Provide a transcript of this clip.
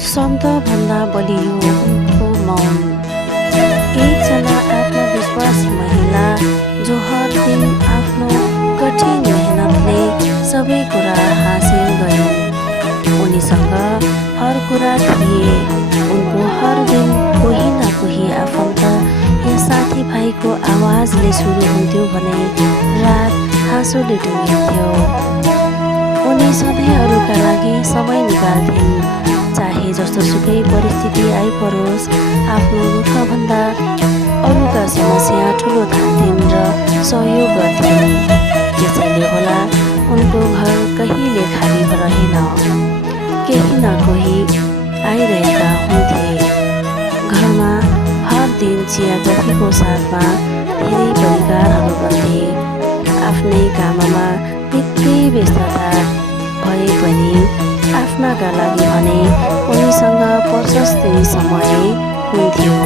शब्दभन्दा बलियो उनको मौन। एकजना आत्मविश्वासी महिला जो हर दिन आफ्नो कठिन मेहनतले सबै कुरा हासिल गरिन्। उनीसँग हर कुरा थिए। उनको हर दिन कोही न कोही आफन्त या साथीभाइको आवाजले सुरु हुन्थ्यो भने रात हाँसोले डुबिन्थ्यो। उनी सधैँ अरूका लागि समय निकाल्थिन्। चाहे जस्तोसुकै परिस्थिति आइपरोस्, आफ्नो दुःखभन्दा अरूका समस्या ठुलो ठान्थिन् र सहयोग गर्थिन्। त्यसैले होला उनको घर कहिले खाली रहेन। केही न कोही आइरहेका हुन्थे। घरमा हर दिन चिया कफीको साथमा धेरै परिकारहरू बन्थे। आफ्नै काममा निकै व्यस्तता भए पनि आफ्नाका लागि भने उनीसँग प्रशस्तै समय हुन्थ्यो।